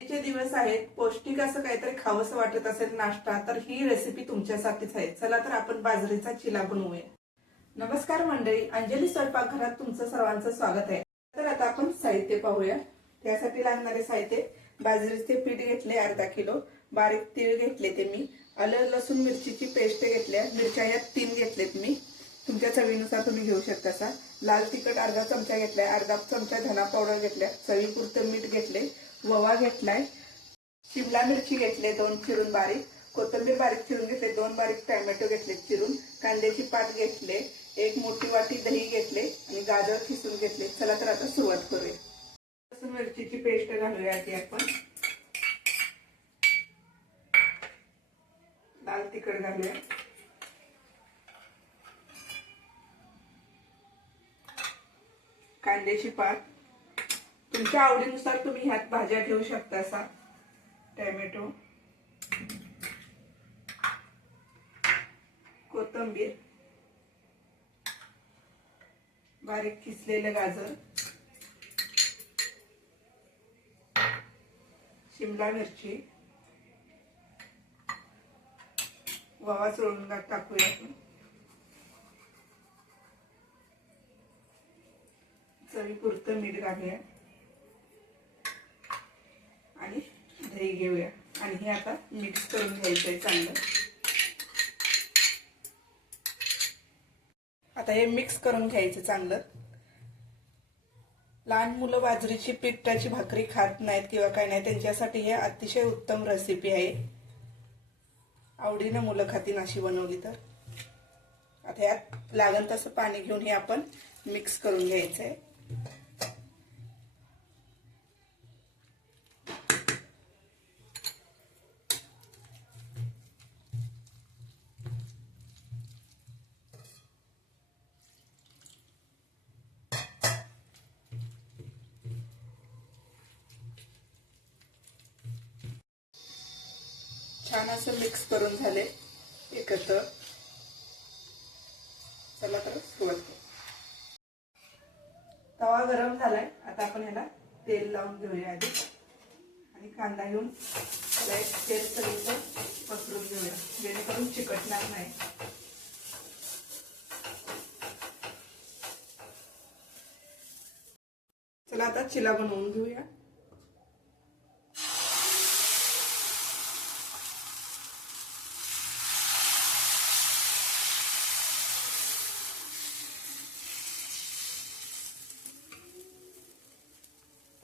जे दिवस आहेत. पौष्टिक असं काहीतरी खावंसं वाटत असेल नाश्ता तर ही रेसिपी तुमच्यासाठीच आहे. चला तर आपण बाजरीचा चिला बनवूया. नमस्कार मंडळी अंजली स्वयंपाकघरात तुमचं सर्वांचं स्वागत आहे. तर आता आपण साहित्य पाहूया. त्यासाठी लागणारे साहित्य बाजरीचे पीठ घेतले अर्धा किलो बारीक तीळ घेतले ते मी आलं लसूण मिरचीची पेस्ट घेतल्या मिरच्या या तीन घेतलेत मी. तुमच्या चवीनुसार तुम्ही घेऊ शकता असा. लाल तिखट अर्धा चमचा घेतलाय अर्धा चमचा धना पावडर घेतल्या चवीपुरतं मीठ घेतले ववा घेतलाय. शिमला मिरची घेतले दोन चिरून बारीक. कोथिंबीर बारीक चिरून घेतले दोन बारीक टॅमॅटो घेतले चिरून. कांद्याची पात घेतले एक मोठी वाटी दही घेतले आणि गाजर खिसून घेतले चला तर आता सुरुवात करूया. लसूण मिरचीची पेस्ट घालूया आधी आपण. लाल तिखट घालूया. कांद्याची पात. तुमच्या आवडीनुसार तुम्ही ह्यात भाज्या घेऊ शकता असा. टॅमॅटो. कोथिंबीर. बारीक किसलेलं गाजर. शिमला मिरची. ववा चोळून टाकूया आपण. चवीपुरतं मीठ घालूया आणि हे घेऊया. आणि हे आता मिक्स करून घ्यायचं आहे चांगलं. आता हे मिक्स करून घ्यायचं चांगलं. लहान मुलं बाजरीची पिठाची भाकरी खात नाहीत किंवा काही नाही त्यांच्यासाठी हे अतिशय उत्तम रेसिपी आहे. आवडीनं मुलं खातील अशी बनवली तर. आता यात लागण तसं पाणी घेऊन हे आपण मिक्स करून घ्यायचं आहे छान असं मिक्स करून झाले एकत्र. चला तर सुरुवात करू. तवा गरम झालाय. आता आपण ह्याला तेल लावून घेऊया आधी. आणि कांदा घेऊन त्याला एक तेल सगळीचं पसरून घेऊया. जेणेकरून चिकटणार नाही. चला आता चिला बनवून घेऊया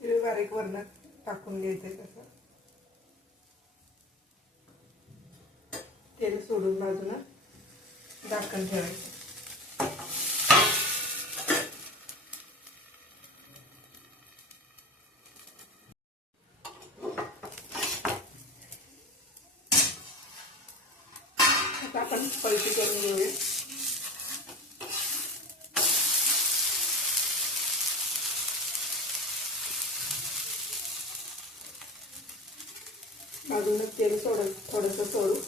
ते बारीक वरण टाकून घ्यायचंय तसं. तेल सोडून बाजूला झाकण ठेवायचं. आता आपण पलटी करून घेऊया. अजूनच तेल सोड थोडंसं सोडू.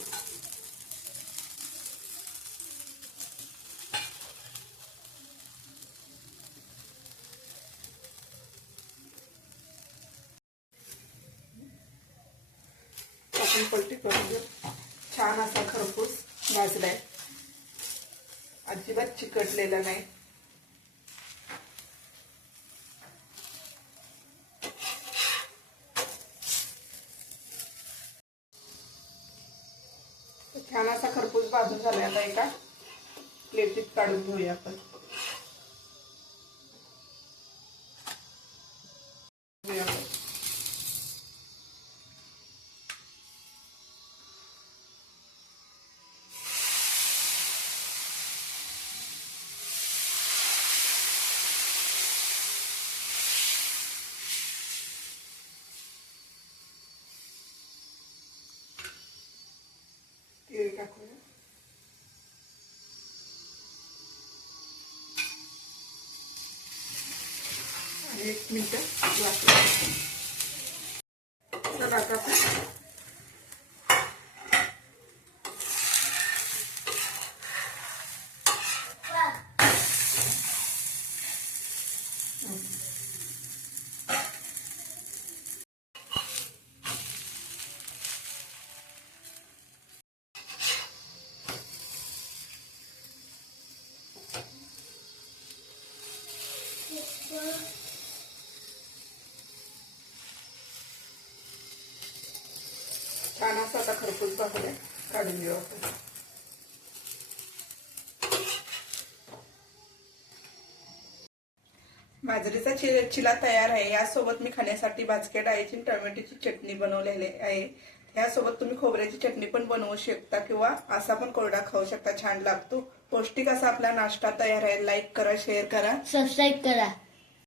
आपण पलटी करून घेऊ. छान असा खरपूस भाजलाय. अजिबात चिकटलेला नाही. भाजून झालंय आता एका प्लेटीत काढून घेऊया आपण. घेऊया एक मिनटं तर आता Thank you. छान असं आता खरपूस भाकऱ्या काढून घेऊ आपण. बाजरीचा चि- चिला तयार आहे. यासोबत मी खाण्यासाठी भाजक्या डाळीची टोमॅटोची चटणी बनवलेली आहे. यासोबत तुम्ही खोबऱ्याची चटणी पण बनवू शकता किंवा असा पण कोरडा खाऊ शकता. छान लागतो. पौष्टिक असा आपला नाश्ता तयार आहे. लाईक करा शेअर करा. सबस्क्राईब करा.